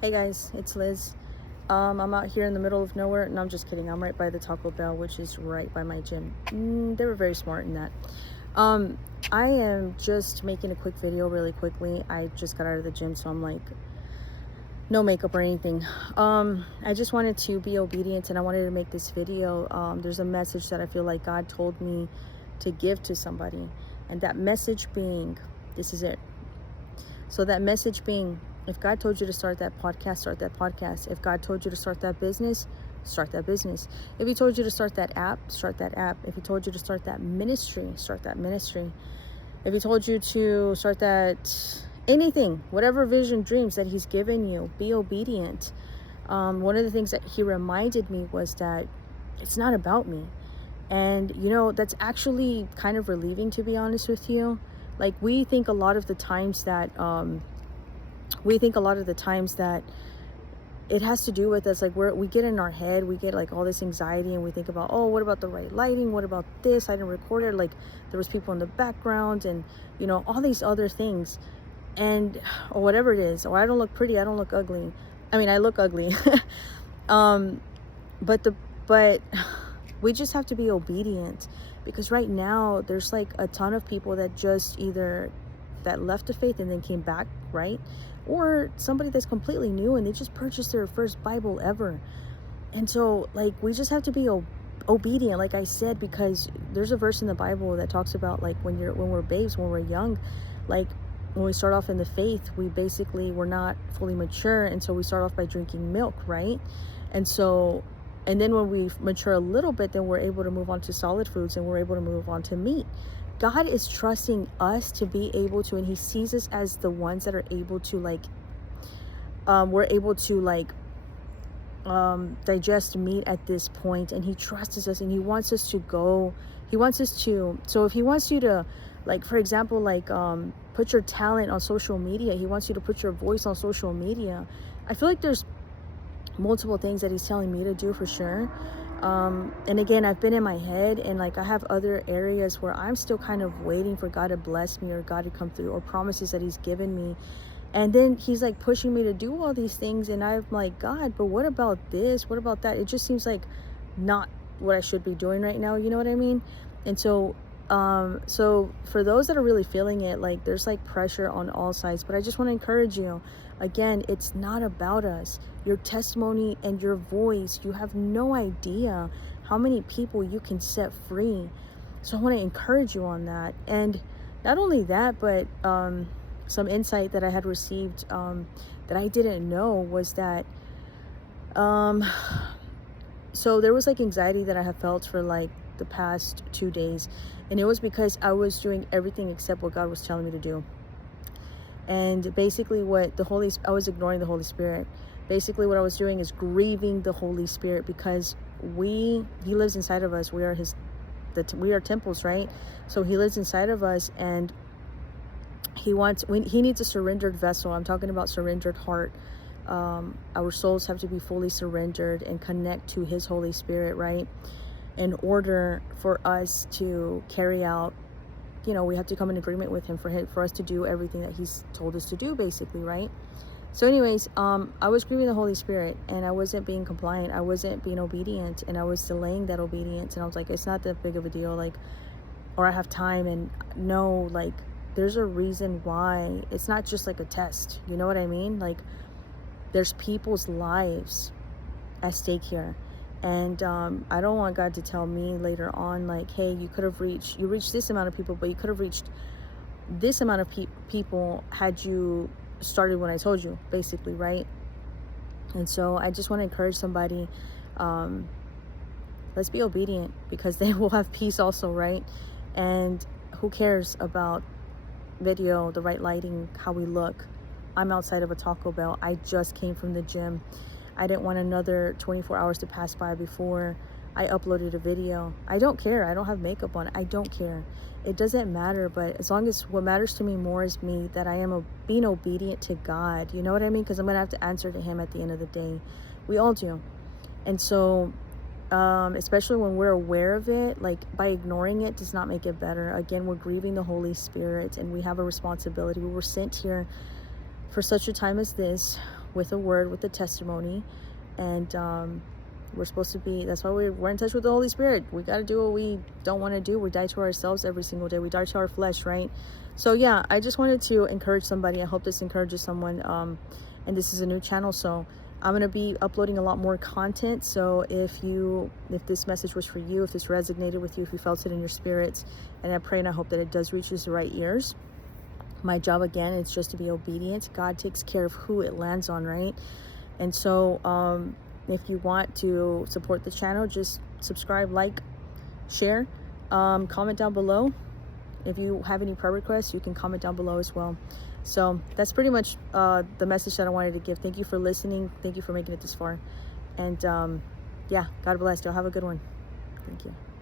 Hey guys, it's Liz. I'm out here in the middle of nowhere. No, I'm just kidding. I'm right by the Taco Bell, which is right by my gym. They were very smart in that. Um, I am just making a quick video really quickly. I just got out of the gym, so I'm like, no makeup or anything. I just wanted to be obedient and I wanted to make this video. There's a message that I feel like God told me to give to somebody, and that message being, this is it. So that message being, if God told you to start that podcast, start that podcast. If God told you to start that business, start that business. If he told you to start that app, start that app. If he told you to start that ministry, start that ministry. If he told you to start that anything, whatever vision, dreams that he's given you, be obedient. One of the things that he reminded me was that it's not about me. And that's actually kind of relieving, to be honest with you. Like, we think a lot of the times that it has to do with us. Like, we get in our head, we get like all this anxiety, and we think about, oh, what about the right lighting, what about this, I didn't record it, like there was people in the background, and all these other things, and or whatever it is, or I don't look pretty, I don't look ugly. I mean, I look ugly. um but we just have to be obedient, because right now there's like a ton of people that just either that left the faith and then came back, right? Or somebody that's completely new and they just purchased their first Bible ever. And so, like, we just have to be obedient, like I said, because there's a verse in the Bible that talks about, like, when we're babes, when we're young, like when we start off in the faith, we're not fully mature, and so we start off by drinking milk, right? And so, and then when we mature a little bit, then we're able to move on to solid foods, and we're able to move on to meat. God is trusting us to be able to, and he sees us as the ones that are able to, like, we're able to, like, digest meat at this point, and he trusts us, and he wants us to go, he wants us to, so if he wants you to, like, for example, like, put your talent on social media, he wants you to put your voice on social media. I feel like there's multiple things that he's telling me to do, for sure. And again, I've been in my head, and like, I have other areas where I'm still kind of waiting for God to bless me, or God to come through, or promises that he's given me. And then he's like pushing me to do all these things, and I'm like, God, but what about this, what about that? It just seems like not what I should be doing right now, you know what I mean? And so so for those that are really feeling it, like, there's like pressure on all sides, but I just want to encourage you again, it's not about us. Your testimony and your voice, you have no idea how many people you can set free. So I want to encourage you on that. And not only that, but some insight that I had received, that I didn't know, was that so there was like anxiety that I have felt for like the past 2 days, and it was because I was doing everything except what God was telling me to do. And basically I was ignoring the Holy Spirit. Basically what I was doing is grieving the Holy Spirit, because he lives inside of us. We are temples, right? So he lives inside of us, and he needs a surrendered vessel. I'm talking about surrendered heart. Our souls have to be fully surrendered and connect to his Holy Spirit, right? In order for us to carry out, we have to come in agreement with him for us to do everything that he's told us to do, basically, right? So anyways, I was grieving the Holy Spirit, and I wasn't being compliant. I wasn't being obedient, and I was delaying that obedience. And I was like, it's not that big of a deal, like, or I have time. And no, like, there's a reason why. It's not just like a test, you know what I mean? Like, there's people's lives at stake here. And I don't want God to tell me later on, like, hey, you reached this amount of people, but you could have reached this amount of people had you started when I told you, basically, right? And so I just want to encourage somebody, let's be obedient, because then we'll have peace also, right? And who cares about video, the right lighting, how we look? I'm outside of a Taco Bell. I just came from the gym. I didn't want another 24 hours to pass by before I uploaded a video. I don't care. I don't have makeup on. I don't care. It doesn't matter. But as long as what matters to me more is me, that I am being obedient to God. You know what I mean? Because I'm going to have to answer to him at the end of the day. We all do. And so, especially when we're aware of it, like, by ignoring it does not make it better. Again, we're grieving the Holy Spirit, and we have a responsibility. We were sent here for such a time as this. with a word, with a testimony. And we're supposed to be, that's why we're in touch with the Holy Spirit. We got to do what we don't want to do. We die to ourselves every single day. We die to our flesh, right? So yeah, I just wanted to encourage somebody. I hope this encourages someone. And this is a new channel, so I'm going to be uploading a lot more content. So if this message was for you, if this resonated with you, if you felt it in your spirits, and I pray and I hope that it does reach the right ears. My job, again, is just to be obedient. God takes care of who it lands on, right? And so if you want to support the channel, just subscribe, like, share, comment down below. If you have any prayer requests, you can comment down below as well. So that's pretty much the message that I wanted to give. Thank you for listening. Thank you for making it this far. And yeah, God bless. Y'all have a good one. Thank you.